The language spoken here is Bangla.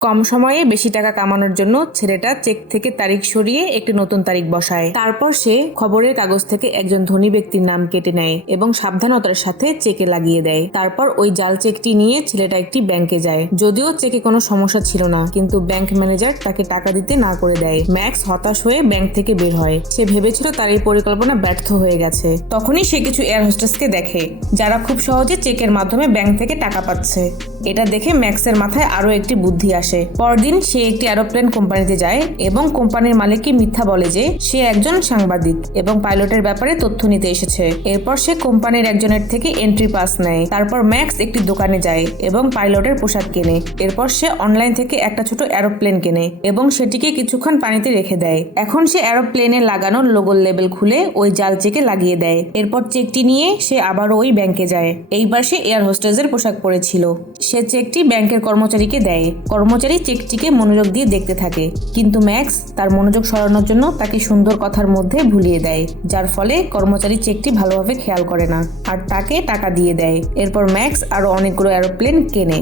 কম সময়ে বেশি টাকা কামানোর জন্য ছেলেটা চেক থেকে তারিখ সরিয়ে একটি নতুন তারিখ বসায়। তারপর সে খবরের কাগজ থেকে একজন ধনী ব্যক্তির নাম কেটে নেয় এবং সাবধানতার সাথে চেকে লাগিয়ে দেয়। তারপর ওই জাল চেকটি নিয়ে ছেলেটা একটি ব্যাংকে যায়। যদিও চেকে কোনো সমস্যা ছিল না, কিন্তু ব্যাংক ম্যানেজার তাকে টাকা দিতে না করে দেয়। ম্যাক্স হতাশ হয়ে ব্যাংক থেকে বের হয়। সে ভেবেছিল তার এই পরিকল্পনা ব্যর্থ হয়ে গেছে। তখনই সে কিছু এয়ার হোস্টেসকে দেখে যারা খুব সহজে চেকের মাধ্যমে ব্যাংক থেকে টাকা পাচ্ছে। এটা দেখে ম্যাক্সের মাথায় আরো একটি বুদ্ধি আসে। পরদিন সে একটি এরোপ্লেন কোম্পানিতে যায় এবং কোম্পানির মালিককে মিথ্যা বলে যে সে একজন সাংবাদিক এবং পাইলটের ব্যাপারে তথ্য নিতে এসেছে। এরপর সে কোম্পানির একজনের থেকে এন্ট্রি পাস নেয়। তারপর ম্যাক্স একটি দোকানে যায় এবং পাইলটের পোশাক কেনে। এরপর সে অনলাইন থেকে একটা ছোট এরোপ্লেন কেনে এবং সেটিকে কিছুক্ষণ পানিতে রেখে দেয়। এখন সে এরোপ্লেনে লাগানো লোগোর লেবেল খুলে ওই জাল চেকে লাগিয়ে দেয়। এরপর চেকটি নিয়ে সে আবারও ওই ব্যাংকে যায়। এইবার সে এয়ার হোস্টেসের পোশাক পরেছিল। সে চেকটি ব্যাংকের কর্মচারীকে দেয়। কর্মচারী চেকটিকে মনোযোগ দিয়ে দেখতে থাকে, কিন্তু ম্যাক্স তার মনোযোগ সরানোর জন্য তাকে সুন্দর কথার মধ্যে ভুলিয়ে দেয়, যার ফলে কর্মচারী চেকটি ভালোভাবে খেয়াল করে না আর তাকে টাকা দিয়ে দেয়। এরপর ম্যাক্স আরো অনেকগুলো এরোপ্লেন কেনে।